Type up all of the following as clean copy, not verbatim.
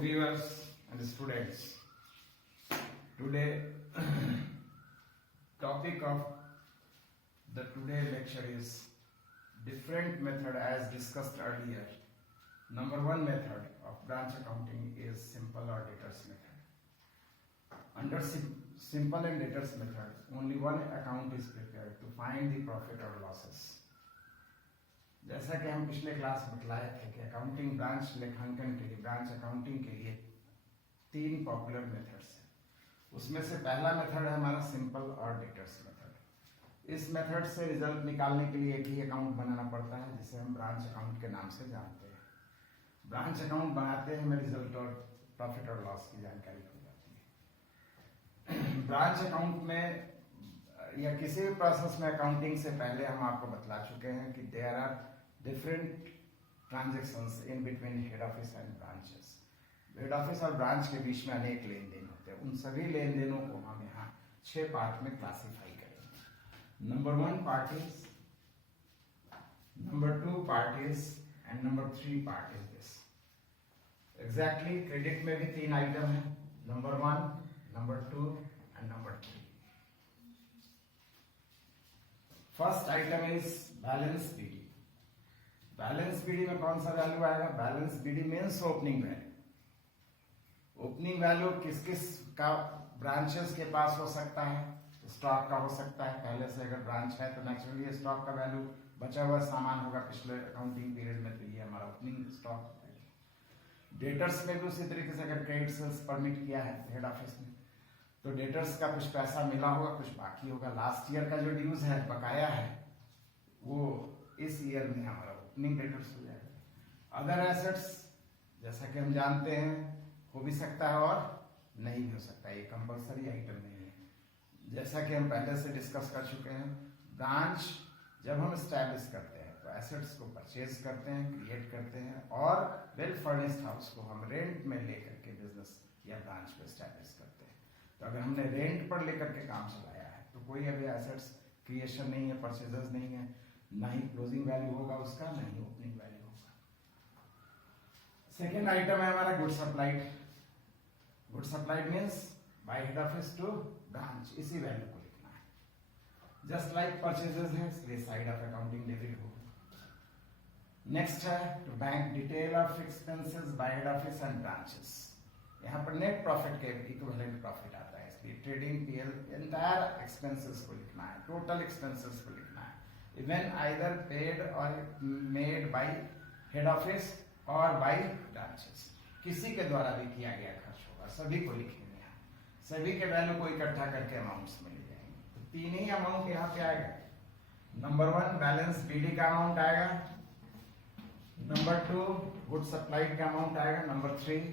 viewers and students, today topic of the today lecture is different method as discussed earlier. Number one method of branch accounting is simple or debtors method. Under simple and debtors method, only one account is prepared to find the profit or losses. जैसा कि हम पिछले class में बतलाए थे कि accounting branch लेखांकन के लिए, ब्रांच अकाउंटिंग के लिए तीन पॉपुलर मेथड्स हैं। उसमें से पहला मेथड है हमारा सिंपल और डेटर्स मेथड। इस मेथड से रिजल्ट निकालने के लिए एक ही अकाउंट बनाना पड़ता है जिसे हम ब्रांच अकाउंट के नाम से जानते हैं। ब्रांच अकाउंट बनाते हैं, हमें रिजल्ट और प्रॉफिट और लॉस की जानकारी हो जाती है। ब्रांच अकाउंट में या किसी भी प्रोसेस में अकाउंटिंग से पहले हम आपको बतला चुके हैं कि there are different transactions in between head office and branches. Head office और ब्रांच के बीच में अनेक लेन देन होते हैं। उन सभी लेन देनों को हम यहाँ 6 पार्ट में क्लासिफाई करेंगे। Number 1 part is, number 2 part is and number 3 part is this. Exactly credit में भी 3 आइटम है, number 1, number 2 and number 3। First item is balance BD. Balance BD में कौन सा वैल्यू आएगा? Balance BD means opening value. Opening value किस किस का ब्रांचेस के पास हो सकता है? स्टॉक का हो सकता है। पहले से अगर ब्रांच है तो नेचुरली स्टॉक का वैल्यू बचा हुआ सामान होगा पिछले अकाउंटिंग पीरियड में, तो ये हमारा ओपनिंग स्टॉक। डेटर्स में भी उसी तरीके से अगर क्रेडिट सेल्स परमिट किया है हेड ऑफिस ने तो डेटर्स का कुछ पैसा मिला होगा, कुछ बाकी होगा। लास्ट ईयर का जो ड्यूज है, बकाया है, वो इस ईयर में हमारा ओपनिंग डेटर्स हो जाएगा। अदर एसेट्स जैसा कि हम जानते हैं हो भी सकता है और नहीं भी हो सकता है, ये कंपलसरी आइटम नहीं है। जैसा कि हम पहले से डिस्कस कर चुके हैं, ब्रांच जब हम स्टैब्लिश करते हैं तो एसेट्स को परचेज करते हैं, क्रिएट करते हैं और वेल फर्निश्ड हाउस को हम रेंट में लेकर के बिजनेस या ब्रांच को स्टैब्लिश करते हैं। तो अगर हमने रेंट पर लेकर के काम चलाया है तो कोई अभी एसेट्स क्रिएशन नहीं है, परचेजेस नहीं है, ना ही क्लोजिंग वैल्यू होगा उसका, ना ही ओपनिंग वैल्यू होगा। सेकेंड आइटम है हमारा good supplied. Good supplied means by head office to branch, इसी वैल्यू को लिखना है। जस्ट लाइक परचेजेस है, इसलिए साइड ऑफ अकाउंटिंग डेबिट होगा। नेक्स्ट है to bank detail of expenses by head office and branches. यहाँ पर नेट प्रॉफिट के इक्विवेलेंट प्रॉफिट आता है, इसलिए ट्रेडिंग पीएल एंटायर एक्सपेंसेस को लिखना है, टोटल एक्सपेंसेस को लिखना है। इवन आइदर पेड और मेड बाय हेड ऑफिस और बाय ब्रांचेस, किसी के द्वारा भी किया गया खर्च होगा, सभी को लिखेंगे यहाँ। सभी के वैल्यू को इकट्ठा करके अमाउंट्स में ले जाएंगे। तो 3 ही अमाउंट यहाँ पे आएगा। नंबर 1 बैलेंस बीडी का अमाउंट आएगा, नंबर 2 गुड सप्लाइड का अमाउंट आएगा, number 3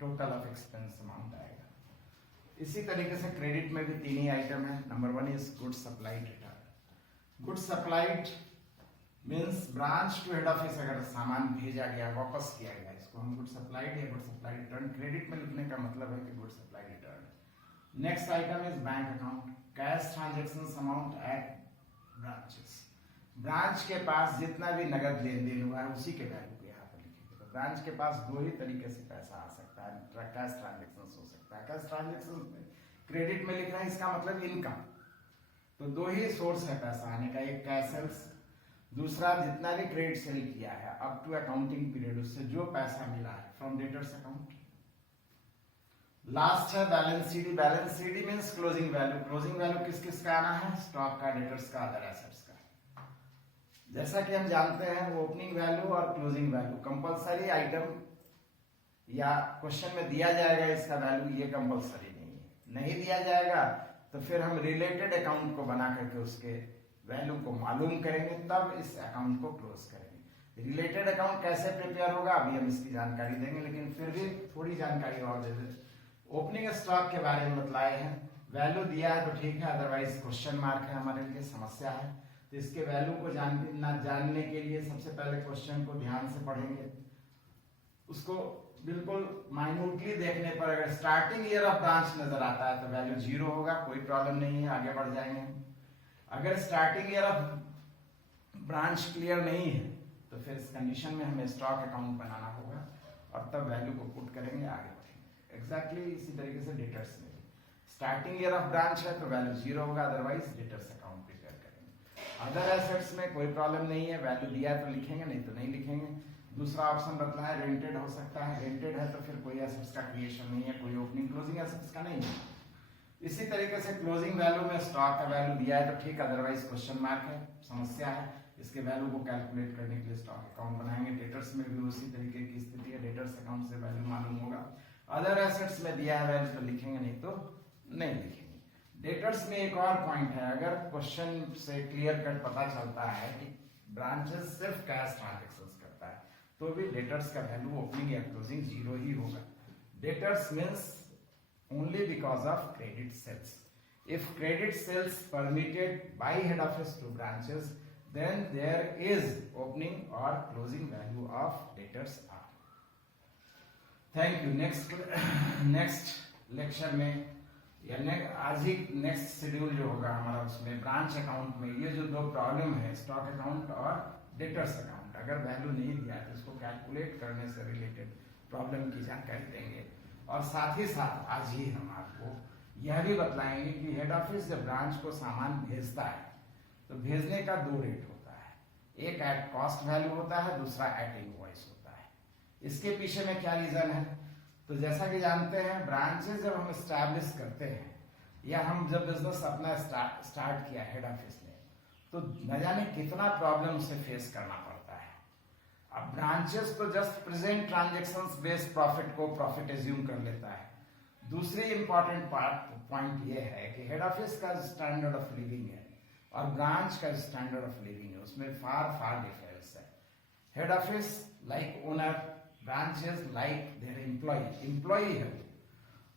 total of expense amount आएगा। इसी तरीके से क्रेडिट में भी 3 ही आइटम है। Number 1 is good supplied return. Good supplied means branch to head office अगर सामान भेजा गया, वापस किया गया, इसको हम गुड सप्लाइड या गुड सप्लाइड रिटर्न क्रेडिट में लिखने का मतलब है कि good supplied return. Next item is bank account, cash transaction amount at branches. Branch के पास जितना भी नगद लेन देन हुआ है उसी के वैल्यू को यहाँ पर लिखेंगे। तो ब्रांच के पास 2 ही तरीके से पैसा आ सकता है, कैश ट्रांजेक्शन हो सकता है। कैश ट्रांजेक्शन क्रेडिट में लिखना है, इसका मतलब इनकम। तो 2 ही सोर्स है पैसा आने का, एक कैश सेल्स, दूसरा जितना भी क्रेडिट सेल किया है अप टू अकाउंटिंग पीरियड उससे जो पैसा मिला है फ्रॉम डेटर्स अकाउंट। लास्ट है balance CD. Balance CD means closing value. Closing value किस किस का आना है? स्टॉक का, डेटर्स का, अदर एसेट्स का। जैसा कि हम जानते हैं ओपनिंग वैल्यू और क्लोजिंग वैल्यू कंपलसरी आइटम या क्वेश्चन में दिया जाएगा इसका वैल्यू, ये कंपलसरी नहीं है। नहीं दिया जाएगा तो फिर हम रिलेटेड अकाउंट को बना करके उसके वैल्यू को मालूम करेंगे, तब इस अकाउंट को क्लोज करेंगे। रिलेटेड अकाउंट कैसे प्रिपेयर होगा अभी हम इसकी जानकारी देंगे, लेकिन फिर भी थोड़ी जानकारी और दे दें। ओपनिंग स्टॉक के बारे में बतलाए हैं, वैल्यू दिया है तो ठीक है, अदरवाइज क्वेश्चन मार्क है, हमारे लिए समस्या है। तो इसके वैल्यू को जानने के लिए सबसे पहले क्वेश्चन को ध्यान से पढ़ेंगे। उसको बिल्कुल माइन्यूटली देखने पर अगर स्टार्टिंग ईयर ऑफ ब्रांच नजर आता है तो वैल्यू 0 होगा, कोई प्रॉब्लम नहीं है, आगे बढ़ जाएंगे। अगर starting year of branch clear नहीं है तो फिर इस कंडीशन में हमें स्टॉक अकाउंट बनाना होगा और तब वैल्यू को पुट करेंगे, आगे बढ़ेंगे। एग्जैक्टली इसी तरीके से डेटर्स में स्टार्टिंग ईयर ऑफ ब्रांच है तो वैल्यू 0 होगा, अदरवाइज डेटर्स अकाउंट प्रिपेयर करेंगे। अदर एसेट्स में कोई प्रॉब्लम नहीं है, वैल्यू दिया है तो लिखेंगे, नहीं तो नहीं लिखेंगे। दूसरा ऑप्शन बतला है रेंटेड हो सकता है, रेंटेड है तो फिर कोई एसेट्स का क्रिएशन नहीं है, कोई ओपनिंग क्लोजिंग एसेट्स का नहीं है। इसी तरीके से क्लोजिंग वैल्यू में स्टॉक का वैल्यू दिया है तो ठीक, अदरवाइज क्वेश्चन मार्क है, समस्या है। इसके वैल्यू को कैलकुलेट करने के लिए स्टॉक अकाउंट बनाएंगे। डेटर्स में भी उसी तरीके की स्थिति है, डेटर्स अकाउंट से वैल्यू मालूम होगा। अदर एसेट्स में दिया है वैल्यू तो लिखेंगे, नहीं तो नहीं लिखेंगे। डेटर्स में एक और पॉइंट है, अगर क्वेश्चन से क्लियर कट पता चलता है कि ब्रांचेस सिर्फ कैश ट्रांजेक्शंस करता है तो भी डेटर्स का वैल्यू ओपनिंग या क्लोजिंग 0 ही होगा। Debtors means only because of credit sales. If credit sales permitted by head office to branches, then there is opening or closing value of debtors are. Thank you. Next lecture में या आज ही next schedule जो होगा हमारा उसमें branch account में ये जो दो प्रॉब्लम है, स्टॉक अकाउंट और डेटर्स अकाउंट, अगर वैल्यू नहीं दिया तो इसको कैलकुलेट करने से रिलेटेड प्रॉब्लम की जानकारी देंगे। और साथ ही साथ आज ही हम आपको यह भी बतलाएंगे कि हेड ऑफिस जब ब्रांच को सामान भेजता है तो भेजने का 2 रेट होता है, एक एट कॉस्ट वैल्यू होता है, दूसरा एट इनवॉइस होता है। इसके पीछे में क्या रीजन है, तो जैसा कि जानते हैं ब्रांचेस जब हम स्टैब्लिश करते हैं या हम जब बिजनेस अपना स्टार्ट किया हेड ऑफिस ने तो न जाने कितना प्रॉब्लम से फेस करना पड़ता है। अब ब्रांचेस तो just present transactions based profit को प्रॉफिट एज्यूम कर लेता है। दूसरी इंपॉर्टेंट पॉइंट ये है कि हेड ऑफिस का स्टैंडर्ड ऑफ लिविंग है और ब्रांच का स्टैंडर्ड ऑफ लिविंग है, उसमें फार डिफरेंस है। Head office like owner, branches like there employ है।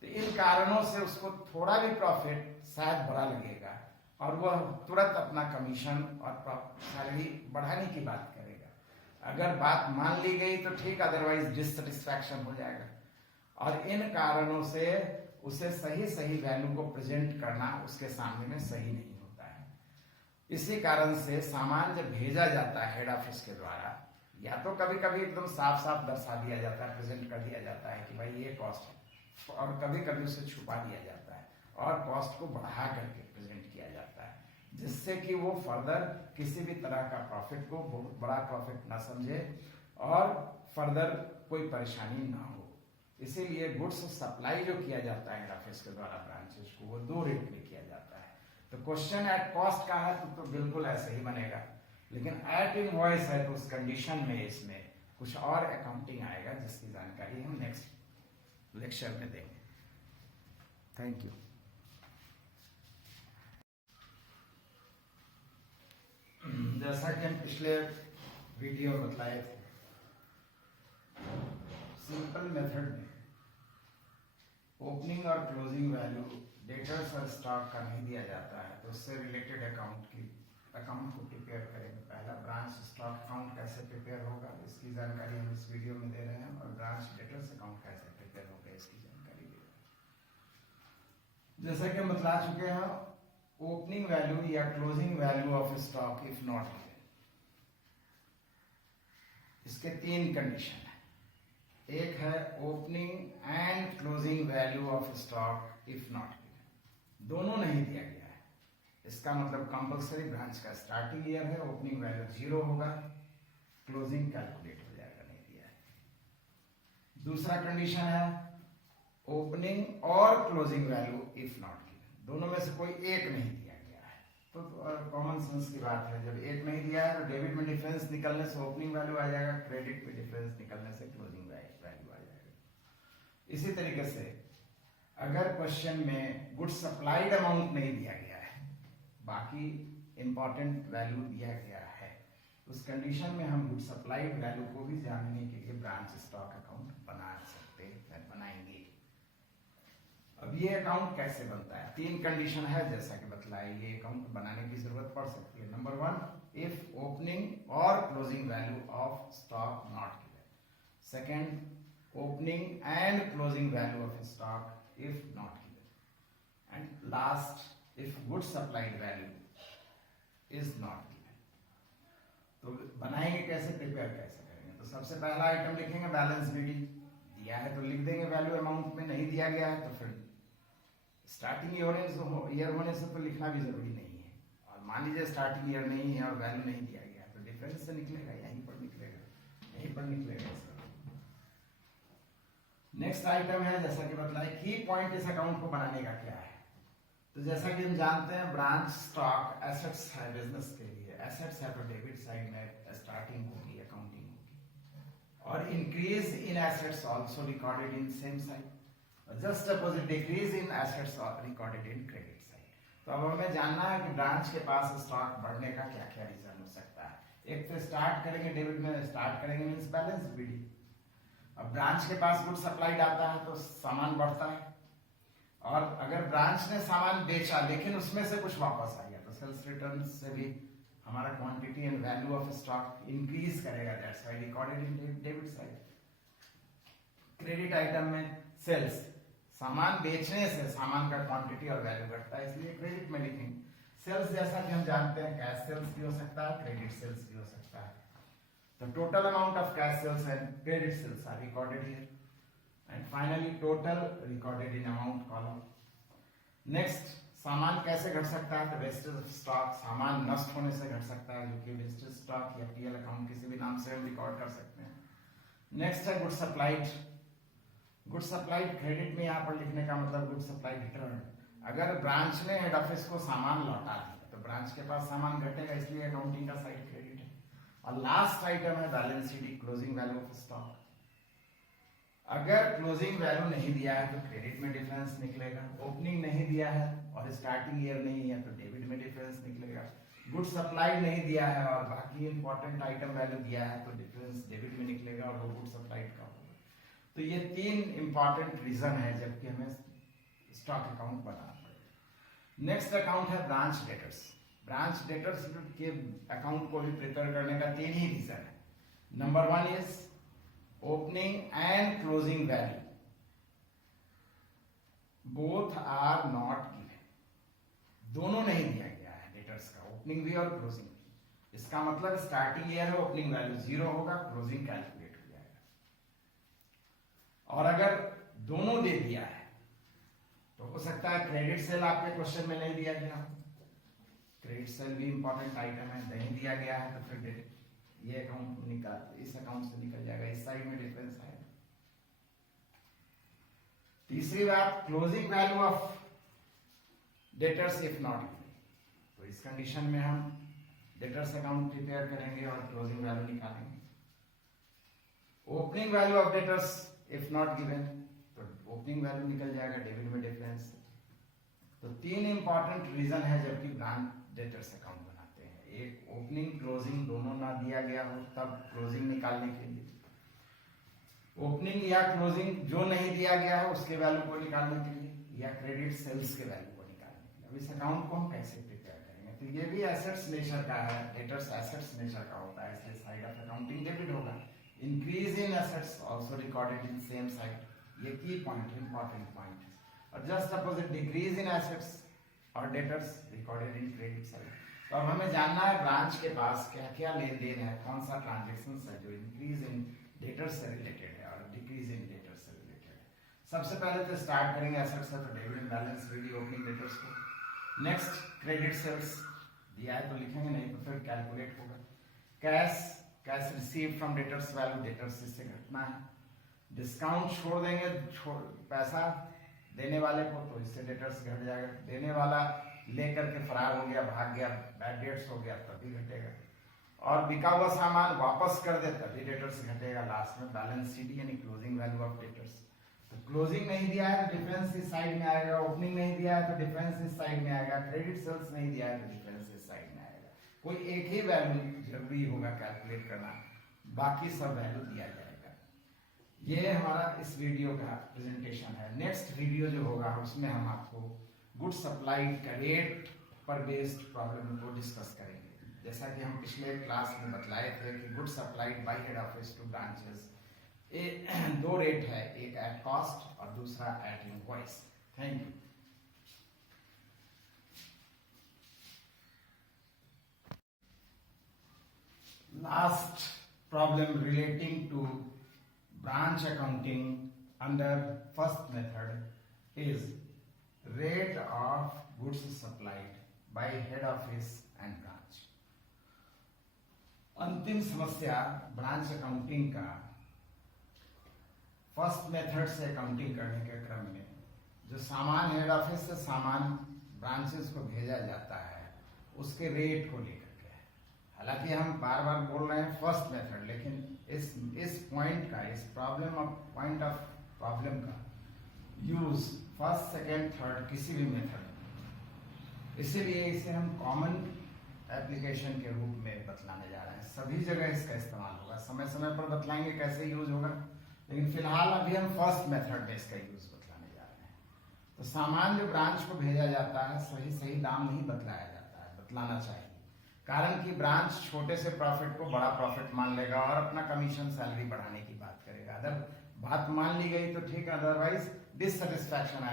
तो इन कारणों से उसको थोड़ा भी प्रॉफिट शायद बड़ा लगेगा और वह तुरंत अपना कमीशन और सैलरी बढ़ाने की बात करेगा। अगर बात मान ली गई तो ठीक, अदरवाइज डिससेटिस्फैक्शन हो जाएगा। और इन कारणों से उसे सही वैल्यू को प्रेजेंट करना उसके सामने में सही नहीं होता है। इसी कारण से सामान जब भेजा जाता है हेड ऑफिस के द्वारा, या तो कभी कभी एकदम साफ दर्शा दिया जाता है, प्रेजेंट कर दिया जाता है कि भाई ये कॉस्ट है, और कभी कभी उसे छुपा दिया जाता है और कॉस्ट को बढ़ा करके प्रेजेंट किया जाता है, जिससे कि वो फर्दर किसी भी तरह का प्रॉफिट को बहुत बड़ा प्रॉफिट ना समझे और फर्दर कोई परेशानी ना हो। इसीलिए गुड्स सप्लाई जो किया जाता है हेड ऑफिस के द्वारा ब्रांचेस को, वो 2 रेट में किया जाता है। तो क्वेश्चन एट कॉस्ट का है तो बिल्कुल ऐसे ही बनेगा, लेकिन एट इनवॉइस है तो उस कंडीशन में इसमें कुछ और अकाउंटिंग आएगा जिसकी जानकारी हम नेक्स्ट लेक्चर में देंगे। Thank you. जैसा कि हम पिछले वीडियो में बतलाए थे, सिंपल मेथड में ओपनिंग और क्लोजिंग वैल्यू डेटर्स और स्टॉक का नहीं दिया जाता है तो उससे रिलेटेड अकाउंट को प्रिपेयर करेंगे। पहला ब्रांच स्टॉक अकाउंट कैसे प्रिपेयर होगा इसकी जानकारी हम इस वीडियो में दे रहे हैं, और ब्रांच डेटर्स अकाउंट कैसे प्रिपेयर होगा इसकी जानकारी दे रहे हैं। जैसा कि हम बतला चुके हैं, ओपनिंग वैल्यू या closing value of stock if not given, इसके 3 कंडीशन है। एक है opening and closing value of stock if not given, दोनों नहीं दिया गया है। इसका मतलब कंपलसरी ब्रांच का स्टार्टिंग ईयर है, ओपनिंग वैल्यू 0 होगा, क्लोजिंग कैलकुलेट हो जाएगा, नहीं दिया है। दूसरा कंडीशन है ओपनिंग और closing value if not given, दोनों में से कोई एक नहीं दिया गया है। तो कॉमन सेंस की बात है, जब एक नहीं दिया है तो डेबिट में डिफरेंस निकलने से ओपनिंग वैल्यू आ जाएगा, क्रेडिट में डिफरेंस निकलने से क्लोजिंग वैल्यू आ जाएगा। इसी तरीके से अगर क्वेश्चन में गुड सप्लाइड अमाउंट नहीं दिया गया है, बाकी इंपॉर्टेंट वैल्यू दिया गया है, उस कंडीशन में हम गुड सप्लाइड वैल्यू को भी जानने के लिए ब्रांच स्टॉक अकाउंट बना सकते हैं, बनाएंगे। अब ये अकाउंट कैसे बनता है, 3 कंडीशन है जैसा कि बतलाया, ये अकाउंट बनाने की जरूरत पड़ सकती है। नंबर 1, इफ ओपनिंग और closing value of stock not given. Second, opening and closing value of stock if not given, and last, if goods supplied value is not given। तो बनाएंगे कैसे, प्रिपेयर कैसे करेंगे? तो सबसे पहला आइटम लिखेंगे बैलेंस बीडी, दिया है तो लिख देंगे वैल्यू अमाउंट में, नहीं दिया गया है तो फिर स्टार्टिंग ईयर होने से तो लिखना भी जरूरी नहीं है। और मान लीजिए स्टार्टिंग ईयर नहीं है और वैल्यू नहीं दिया गया तो डिफरेंस से निकलेगा, यहीं पर निकलेगा, यहीं पर निकलेगा इसका। नेक्स्ट आइटम है जैसा कि बताया की पॉइंट इस अकाउंट को बनाने का क्या है। तो जैसा कि हम जानते हैं ब्रांच स्टॉक एसेट्स है बिजनेस के लिए, एसेट्स है तो डेबिट साइड में स्टार्टिंग होगी, अकाउंटिंग होगी। और increase in assets also recorded in same side, just opposite decrease in assets recorded in credit side. तो अब हमें जानना है कि ब्रांच के पास स्टॉक बढ़ने का क्या क्या रीजन हो सकता है। एक तो स्टार्ट करेंगे डेबिट में, स्टार्ट करेंगे मींस बैलेंस बीडी। अब ब्रांच के पास गुड सप्लाइड आता है तो सामान बढ़ता है, और अगर ब्रांच ने सामान बेचा लेकिन उसमें से कुछ वापस आ गया तो सेल्स रिटर्न से भी हमारा quantity and value of stock increase करेगा, that's why recorded in debit side. Credit item में सेल्स, सामान बेचने से सामान का क्वांटिटी और वैल्यू घटता है, इसलिए क्रेडिट में लिखेंगे। सेल्स जैसा कि हम जानते हैं कैश सेल्स भी हो सकता है, क्रेडिट सेल्स भी हो सकता है। तो total amount of cash sales and credit sales are recorded here, and finally total recorded in amount column. Next, सामान कैसे घट सकता है, तो वेस्टेज स्टॉक, सामान नष्ट होने से घट सकता है, जो कि वेस्टेज स्टॉक या पीएल अकाउंट किसी भी नाम से हम रिकॉर्ड कर सकते हैं। नेक्स्ट है good supplied. Good supplied credit में यहाँ पर लिखने का मतलब गुड सप्लाइड रिटर्न। अगर ब्रांच ने हेड ऑफिस को सामान लौटा दिया तो ब्रांच के पास सामान घटेगा, इसलिए अकाउंटिंग का साइड क्रेडिट है। और लास्ट आइटम है balance sheet, closing value of stock. अगर क्लोजिंग वैल्यू नहीं दिया है तो क्रेडिट में डिफरेंस निकलेगा, ओपनिंग नहीं दिया है और स्टार्टिंग ईयर नहीं है तो डेबिट में डिफरेंस निकलेगा, गुड सप्लाई नहीं दिया है और बाकी इंपॉर्टेंट आइटम वैल्यू दिया है तो डिफरेंस डेबिट में निकलेगा और वो गुड सप्लाई का होगा। तो ये तीन इंपॉर्टेंट रीजन है जबकि हमें स्टॉक अकाउंट बनाना पड़ेगा। नेक्स्ट अकाउंट है ब्रांच डेटर्स। ब्रांच डेटर्स के अकाउंट को भी प्रिपेयर करने का तीन ही रीजन है। Number one is opening and closing value both are not given, दोनों नहीं दिया गया है डेटर्स का, ओपनिंग भी और क्लोजिंग भी। इसका मतलब स्टार्टिंग ईयर है, ओपनिंग वैल्यू 0 होगा, क्लोजिंग कैलकुलेट हो जाएगा। और अगर दोनों दे दिया है तो हो सकता है क्रेडिट सेल आपके क्वेश्चन में नहीं दिया गया, क्रेडिट सेल भी इंपॉर्टेंट आइटम है, नहीं दिया गया है तो फिर ये अकाउंट निकाल, इस अकाउंट से निकल जाएगा, इस साइड में डिफरेंस आएगा। तीसरी बात, closing value of debtors if not given. तो इस कंडीशन में हम डेटर्स अकाउंट प्रिपेयर करेंगे और क्लोजिंग वैल्यू निकालेंगे। Opening value of debtors if not given, तो ओपनिंग वैल्यू निकल जाएगा, डेबिट में डिफरेंस। तो तीन इंपॉर्टेंट रीजन है जबकि ब्रांच डेटर्स अकाउंट बनाते हैं। एक, ओपनिंग क्लोजिंग दोनों ना दिया गया हो तब क्लोजिंग निकालने के लिए, ओपनिंग या क्लोजिंग जो नहीं दिया गया है उसके वैल्यू को निकालने के लिए, या क्रेडिट सेल्स के वैल्यू को निकालने के लिए। अब इस अकाउंट को हम कैसे प्रिपेयर करेंगे, तो ये भी एसेट्स नेचर का है, डेटर्स एसेट्स नेचर का होता है, इसलिए साइड ऑफ अकाउंटिंग डेबिट होगा। Increase in assets also recorded in same side, ये की पॉइंट, इंपॉर्टेंट पॉइंट है। और just opposite decrease in assets और debtors recorded in credit side. तो अब हमें जानना है ब्रांच के पास क्या क्या लेन देन है, कौन सा ट्रांजेक्शन है जो इंक्रीज इन डेटर्स से रिलेटेड है और डिक्रीज इन डेटर्स से रिलेटेड है। सबसे पहले तो स्टार्ट करेंगे एसेट्स से, तो debit balance Reedy opening debtors को। नेक्स्ट क्रेडिट सेल्स दिया है तो लिखेंगे, नहीं तो फिर कैलकुलेट होगा। Cash receive from debtors value, debtors इससे घटना है। डिस्काउंट छोड़ देंगे, पैसा देने वाले को, तो इससे डेटर्स घट जाएगा। देने वाला लेकर के फरार हो गया, भाग गया, बैड डेट्स हो गया, तभी घटेगा। और बिका हुआ सामान वापस कर दे तभी डेटर्स घटेगा। लास्ट में बैलेंस शीट यानी क्लोजिंग वैल्यू ऑफ डेटर्स। तो क्लोजिंग नहीं दिया है तो डिफरेंस इस साइड में आएगा, ओपनिंग नहीं दिया है तो डिफरेंस इस साइड में आएगा, क्रेडिट सेल्स नहीं दिया है तो डिफरेंस इस साइड में आएगा। कोई एक ही वैल्यू जरूरी होगा कैलकुलेट करना, बाकी सब वैल्यू दिया जाएगा। ये हमारा इस वीडियो का प्रेजेंटेशन है। नेक्स्ट वीडियो जो होगा उसमें हम आपको गुड सप्लाई का रेट पर बेस्ड प्रॉब्लम को डिस्कस करेंगे। जैसा कि हम पिछले क्लास में बतलाए थे कि good supplied by head office to branches, दो रेट है, एक एट कॉस्ट और दूसरा at invoice. Thank you. Last problem relating to branch accounting under first method is rate of goods supplied by head office and branch. अंतिम समस्या branch accounting का, first method से accounting करने के क्रम में जो सामान हेड ऑफिस से सामान ब्रांचेस को भेजा जाता है उसके रेट को लेकर के। हालांकि हम बार बार बोल रहे हैं फर्स्ट मेथड, लेकिन इस पॉइंट का, इस पॉइंट ऑफ प्रॉब्लम का यूज फर्स्ट सेकेंड थर्ड किसी भी मेथड, इसीलिए इसे हम कॉमन एप्लीकेशन के रूप में बतलाने जा रहे हैं। सभी जगह इसका इस्तेमाल होगा, समय समय पर बतलाएंगे कैसे यूज होगा, लेकिन फिलहाल अभी हम फर्स्ट मेथड में इसका यूज बतलाने जा रहे हैं। तो सामान जो ब्रांच को भेजा जाता है सही दाम नहीं बतलाया जाता है, बतलाना चाहिए। कारण कि ब्रांच छोटे से प्रॉफिट को बड़ा प्रॉफिट मान लेगा और अपना कमीशन सैलरी बढ़ाने की बात करेगा। अगर बात मान ली गई तो ठीक है, अदरवाइज डिससेटिस्फैक्शन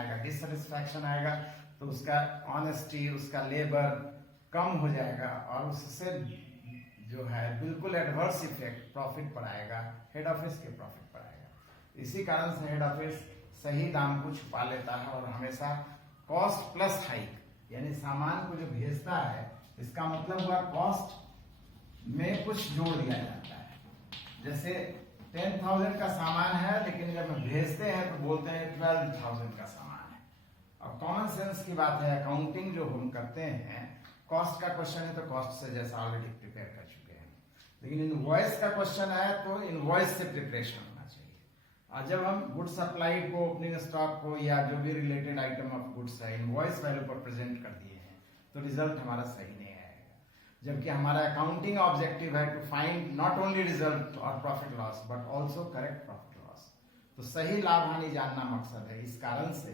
आएगा तो उसका ऑनेस्टी, उसका लेबर कम हो जाएगा और उससे जो है बिल्कुल एडवर्स इफेक्ट प्रॉफिट पर आएगा, हेड ऑफिस के प्रॉफिट पर आएगा। इसी कारण से हेड ऑफिस सही दाम को छुपा लेता है और हमेशा कॉस्ट प्लस हाइक, यानी सामान को जो भेजता है इसका मतलब हुआ कॉस्ट में कुछ जोड़ दिया जाता है। जैसे 10,000 का सामान है, लेकिन जब हम भेजते हैं तो बोलते हैं 12,000 का सामान है। अब कॉमन सेंस की बात है, अकाउंटिंग जो हम करते हैं, कॉस्ट का क्वेश्चन है तो कॉस्ट से जैसा ऑलरेडी प्रिपेयर कर चुके हैं, लेकिन इनवॉइस का क्वेश्चन है तो इनवॉइस से प्रिपरेशन होना चाहिए। और जब हम गुड्स सप्लाइड को, ओपनिंग स्टॉक को या जो भी रिलेटेड आइटम ऑफ गुड्स है इनवॉइस वैल्यू पर प्रेजेंट कर दिए हैं तो रिजल्ट हमारा सही नहीं आएगा। जबकि हमारा अकाउंटिंग ऑब्जेक्टिव है to find not only result और profit loss but also correct profit loss. तो सही लाभ हानि जानना मकसद है। इस कारण से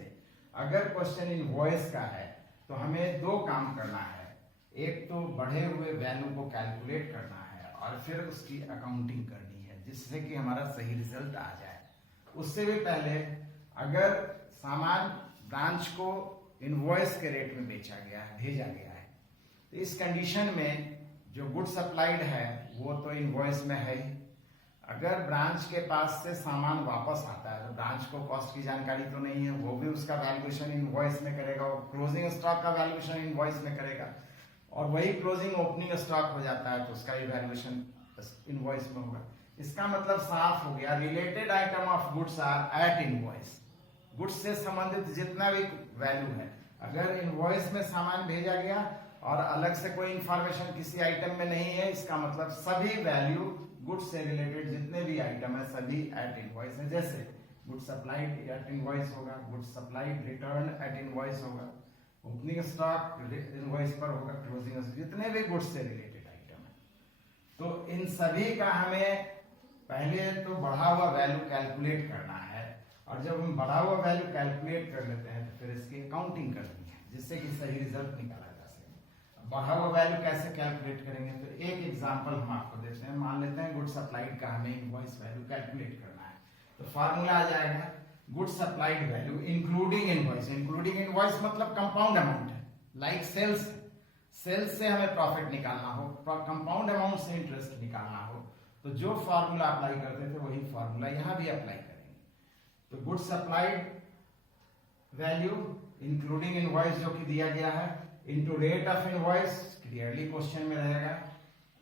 अगर क्वेश्चन इनवॉइस का है तो हमें दो काम करना है, एक तो बढ़े हुए वैल्यू को कैलकुलेट करना है और फिर उसकी अकाउंटिंग करनी है जिससे कि हमारा सही रिजल्ट आ जाए। उससे भी पहले अगर सामान ब्रांच को इनवॉइस के रेट में बेचा गया है, भेजा गया है, तो इस कंडीशन में जो गुड सप्लाइड है वो तो इनवॉइस में है ही। अगर ब्रांच के पास से सामान वापस आता है तो ब्रांच को कॉस्ट की जानकारी तो नहीं है, वो भी उसका वैल्यूएशन इनवॉइस में करेगा, वो क्लोजिंग स्टॉक का वैल्यूएशन इनवॉइस में करेगा और वही क्लोजिंग ओपनिंग स्टॉक हो जाता है तो उसका भी वैल्यूएशन इनवॉइस में होगा। इसका मतलब साफ हो गया, related item of goods are at invoice. Goods से संबंधित जितना भी वैल्यू है, अगर इनवॉइस में सामान भेजा गया और अलग से कोई इंफॉर्मेशन किसी आइटम में नहीं है, इसका मतलब सभी वैल्यू गुड्स से रिलेटेड जितने भी आइटम है सभी एट इनवॉइस है। जैसे गुड्स सप्लाइड एट इनवॉइस होगा, goods supplied return at invoice होगा, ओपनिंग स्टॉक इनवॉइस पर होगा, क्लोजिंग जितने भी गुड्स से रिलेटेड आइटम है। तो इन सभी का हमें पहले तो बढ़ा हुआ वैल्यू कैलकुलेट करना है और जब हम बढ़ा हुआ वैल्यू कैलकुलेट कर लेते हैं तो फिर इसकी अकाउंटिंग करनी है जिससे कि सही रिजल्ट निकाला जा सके। बढ़ा हुआ वैल्यू कैसे कैलकुलेट करेंगे तो एक एग्जांपल हम आपको देते हैं। मान लेते हैं गुड सप्लाइड का हमें इनवॉइस वैल्यू कैलकुलेट करना है, तो फार्मूला आ जाएगा good supplied value including invoice. Including invoice मतलब कंपाउंड अमाउंट है, लाइक सेल्स। सेल्स से हमें प्रॉफिट निकालना हो, कंपाउंड अमाउंट से इंटरेस्ट निकालना हो, तो जो फार्मूला अप्लाई करते थे वही फार्मूला यहां भी अप्लाई करेंगे। तो good supplied value including invoice जो कि दिया गया है into rate of invoice, clearly question में रहेगा,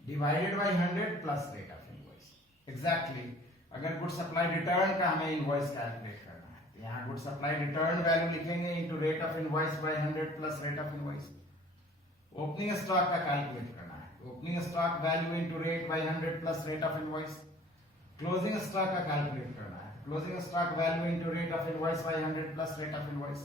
divided by 100 plus rate of invoice. Exactly अगर गुड सप्लाई रिटर्न का हमें इनवॉइस कैलकुलेट करना है तो यहाँ गुड सप्लाई रिटर्न वैल्यू लिखेंगे into rate of invoice by 100 plus rate of invoice. Opening stock का कैलकुलेट करना है, opening stock value into rate by 100 plus rate of invoice. Closing stock का कैलकुलेट करना है, closing stock value into rate of invoice by 100 plus rate of invoice.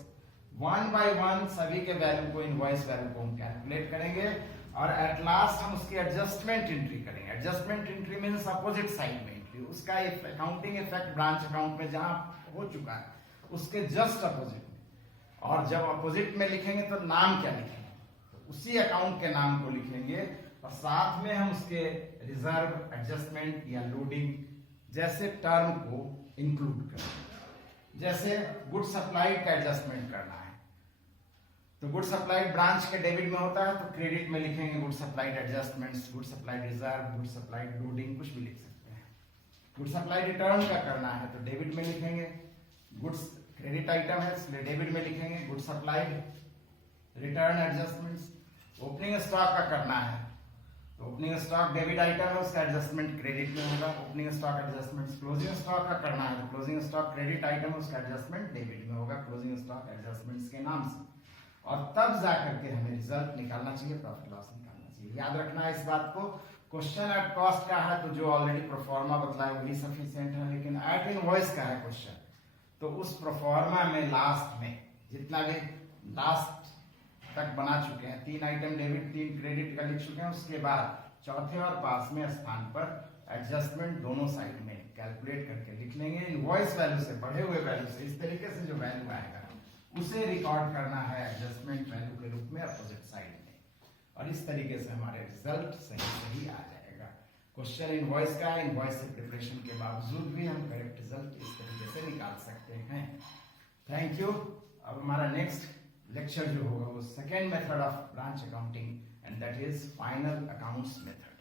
One by one सभी के value को, invoice value को हम calculate करेंगे और एट लास्ट हम उसकी एडजस्टमेंट एंट्री करेंगे। Adjustment entry means opposite side में एंट्री, उसका अकाउंटिंग इफेक्ट ब्रांच अकाउंट में जहां हो चुका है उसके जस्ट अपोजिट में। और जब अपोजिट में लिखेंगे तो नाम क्या लिखेंगे, तो उसी अकाउंट के नाम को लिखेंगे और साथ में हम उसके रिजर्व, एडजस्टमेंट या लोडिंग जैसे टर्म को इंक्लूड करेंगे। जैसे गुड सप्लाइड का एडजस्टमेंट करना है तो गुड सप्लाइड ब्रांच के डेबिट में होता है तो क्रेडिट में लिखेंगे good supplied adjustments, good supplied reserve, good supplied loading, कुछ भी लिख सकते हैं। गुड सप्लाइड रिटर्न का करना है तो डेबिट में लिखेंगे गुड्स क्रेडिट आइटम है इसलिए डेबिट में लिखेंगे, goods supplied, return adjustments, opening stock का करना है तो ओपनिंग स्टॉक डेबिट आइटम है उसका एडजस्टमेंट क्रेडिट में होगा, opening stock adjustments, closing stock का करना है तो क्लोजिंग स्टॉक क्रेडिट आइटम उसका एडजस्टमेंट डेबिट में होगा क्लोजिंग स्टॉक एडजस्टमेंट्स के नाम से, और तब जाकर के हमें रिजल्ट निकालना चाहिए, प्रॉफिट लॉस निकालना चाहिए। याद रखना है इस बात को। क्वेश्चन एट कॉस्ट का है तो जो ऑलरेडी प्रोफॉर्मा बतलाया वही सफिशिएंट है, लेकिन एट इनवॉइस का है क्वेश्चन तो उस प्रोफॉर्मा में लास्ट में जितना भी लास्ट तक बना चुके हैं, 3 आइटम डेबिट 3 क्रेडिट का लिख चुके हैं, उसके बाद चौथे और 5वें स्थान पर एडजस्टमेंट दोनों साइड में कैलकुलेट करके लिख लेंगे इनवॉइस वैल्यू से, बढ़े हुए वैल्यू से। इस तरीके से जो वैल्यू आएगा उसे रिकॉर्ड करना है एडजस्टमेंट वैल्यू के रूप में अपोजिट साइड में, और इस तरीके से हमारे रिजल्ट सही आ जाएगा। क्वेश्चन इनवॉइस का है, इनवॉइस से प्रिपरेशन के बावजूद भी हम करेक्ट रिजल्ट इस तरीके से निकाल सकते हैं। Thank you. अब हमारा नेक्स्ट लेक्चर जो होगा वो second method of branch accounting and that is final accounts method.